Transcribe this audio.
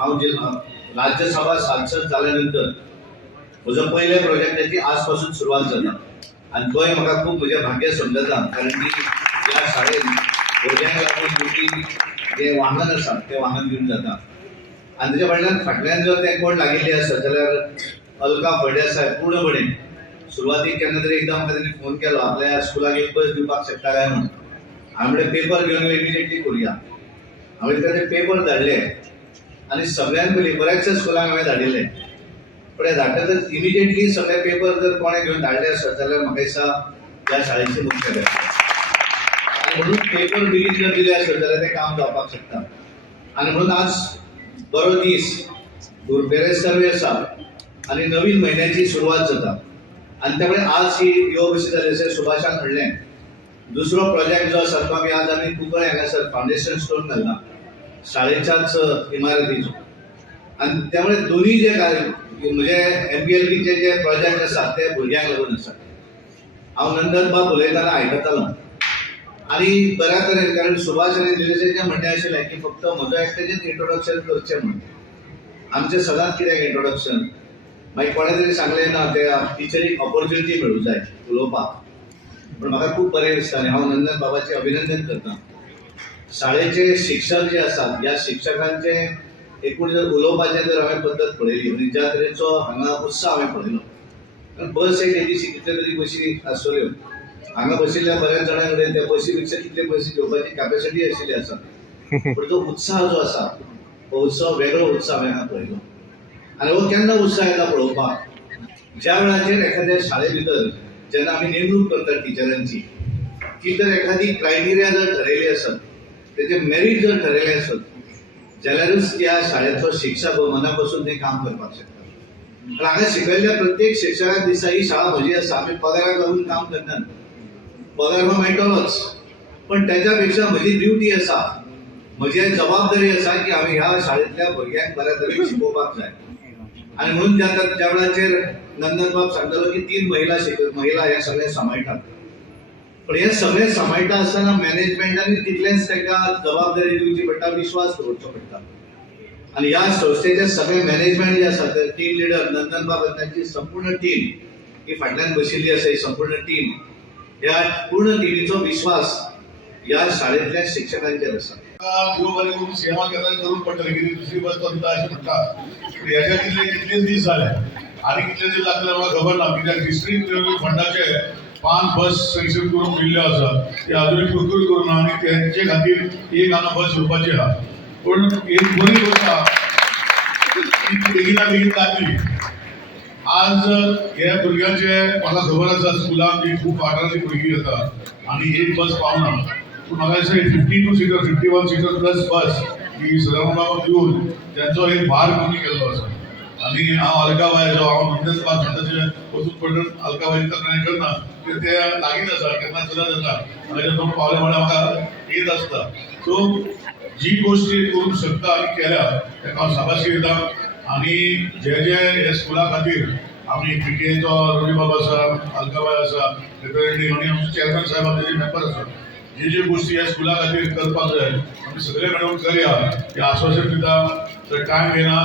हांव राज्यसभा सांसद जाल्यानंतर म्हजो पयल्या प्रोजेक्टाची आजपासून सुरवात जाता आनी तोय म्हाका खूब म्हजें भाग्य समजता, कारण की ह्या शाळेन भुरग्यांक लागून मोठी जे वाहन आसा ते वाहन घेवन जाता आनी तेच्या फाटल्यान जर ते कोण लागिल्ली आसत जाल्यार अलका फळदेसाय पूर्णपणे सुरवातीक केन्ना तरी एकदां म्हाका ताणें फोन केलो आपल्या स्कुलाक एक बस दिवपाक शकता काय म्हणून. हांवें पेपर घेवन इमिजिएटली करुया. हांवें ताचे पेपर धाडले आनी सगळ्यान पयलीं बऱ्याचशा स्कुलांक हांवें धाडिल्ले, पण धाडटकच इमिजिएटली सगळे पेपर जर कोणें घेवन धाडले आसत जाल्यार म्हाका दिसता ह्या शाळेची मुख्य गरज आनी म्हणून पेपर बेगीन जर दिले आसत जाल्यार तें काम जावपाक शकता. आनी म्हणून आज बरो दीस बेरेस्तारूय आसा आनी नवीन म्हयन्याची सुरवात जाता आनी त्यामुळे आज ही युवा बशी जाली अशें सुभाषान म्हणलें. दुसरो प्रोजेक्ट जो आसा तो आज आमी कुंकळे हांगासर फावंडेशन स्टोन घालना शाळेच्याच इमारतीचो आनी त्यामुळे दोन्ही जे म्हणजे MPLBचे जे प्रोजेक्ट आसात ते भुरग्यांक लागून आसात. हांव नंदनबाब उलयतना आयकतालो आनी बऱ्या तरेन, कारण सुभाष आनी निलेशेचें म्हणणें आशिल्लें की फक्त म्हजो एकट्याचेंच इंट्रोडक्शन करचें म्हणून. आमचें सदांच कित्याक इंट्रोडक्शन, मागीर कोणें तरी सांगलें ना ते टिचरीक ऑपॉर्च्युनिटी मेळूंक जाय उलोवपाक. पण म्हाका खूब बरें दिसता आनी हांव नंदन बाबाचें अभिनंदन करतां. शाळेचे शिक्षक जे आसात ह्या शिक्षकांचे एकूण जर उलोवपाचें जर हांवें पद्दत पळयली आनी ज्या तरेचो हांगा उत्साह हांवें पळयलो, बस एक एदिशी कितले तरी बशी आसल्यो, हांगा बशिल्ल्या बऱ्याच जाणां कडेन त्या बशी पेक्षा कितले बशी घेवपाची कॅपॅसिटी आशिल्ली आसा, पण जो उत्साह जो आसा हो उत्सव वेगळो उत्साह हांवें पळयलो. आनी हो केन्ना उत्साह येता पळोवपाक, ज्या वेळाचेर एखाद्या शाळे भितर जेन्ना आमी नेमणूक करतात टिचरांची, ती जर एखादी क्रायटेरिया जर ठरयली आसत, तेजे मेरीट जर ठरयलें आसत, जाल्यारूच त्या शाळेचो शिक्षक मनापासून तें काम करपाक शकता. हांगा शिकयल्ल्या प्रत्येक शिक्षकाक दिसता ही शाळा म्हजी आसा, आमी पगाराक लागून काम करनात, पगार हो मेळटलोच, पण त्याच्या पेक्षा म्हजी ड्युटी आसा, म्हजी जबाबदारी आसा की हांवें ह्या शाळेंतल्या भुरग्यांक बऱ्या तरेन शिकोवपाक जाय. आनी म्हणून ज्या वेळाचेर नंदनबाब सांगतालो की 3 महिला हे सगळें सांबाळटात, पण हे सगळें सांबाळटा आसतना मॅनेजमेंटांनी तितलेंच ताका जबाबदारी दिवची पडटा, विश्वास दवरचो पडटा. आनी ह्या संस्थेचे सगळे मॅनेजमेंट जे आसा ते टीम लिडर नंदनबाब आनी तांची संपूर्ण टीम ही फाटल्यान बशिल्ली आसा, ही संपूर्ण टीम, ह्या पूर्ण टिमीचो विश्वास ह्या शाळेंतल्या शिक्षकांचेर आसा. बरोबर करून सेवा करून पडटलें कितें दुसरी बस चलता अशें म्हणटा. हेच्या कितलेच दीस जाले आनी कितले दीस लागले म्हाका खबर ना, कित्याक डिस्ट्रिक्ट फंडाचे 5 बस सँक्शन करून दिल्ल्यो आसा, ते अजूनय कुरकुर करूं ना आनी तेंचे खातीर एक हांगा बस येवपाची आहा. पूण एक बरी गोश्ट आहा की बेगिना बेगीन जातली. आज ह्या भुरग्यांचे म्हाका खबर आसा स्कुलान जी खूब वाठारांतली भुरगीं येतात आनी एक बस पावना, पूण म्हाका दिसता 52 सीटर 51 सीटर प्लस बस ही सदानंद दिवन त्यांचो एक भार कमी केल्लो आसा. आनी हांव अलकाबाई जो हांव नंदनबाब सांगताचे वचून पडून अलकाबाई तक्रार करना, ते लागीत आसा, केन्ना सुद्दां जाता, म्हाज्या दोन पावले म्हळ्यार म्हाका येत आसता. सो जी गोश्टी करूंक शकता आनी केल्या ताका हांव शाबासकी दिता. आनी जे हे स्कुला खातीर आमी PTA रवी बाब आसा, अलकाबाई आसा, रिप्रेझेंटेटिव्ह आनी आमचे चेअरमॅन साहेब आमचे मेंबर आसा, जे गोष्टी ह्या स्कुला खातीर करपाक जाय आमी सगळे मेळून करया हे आश्वासन दिता. तर टायम घेना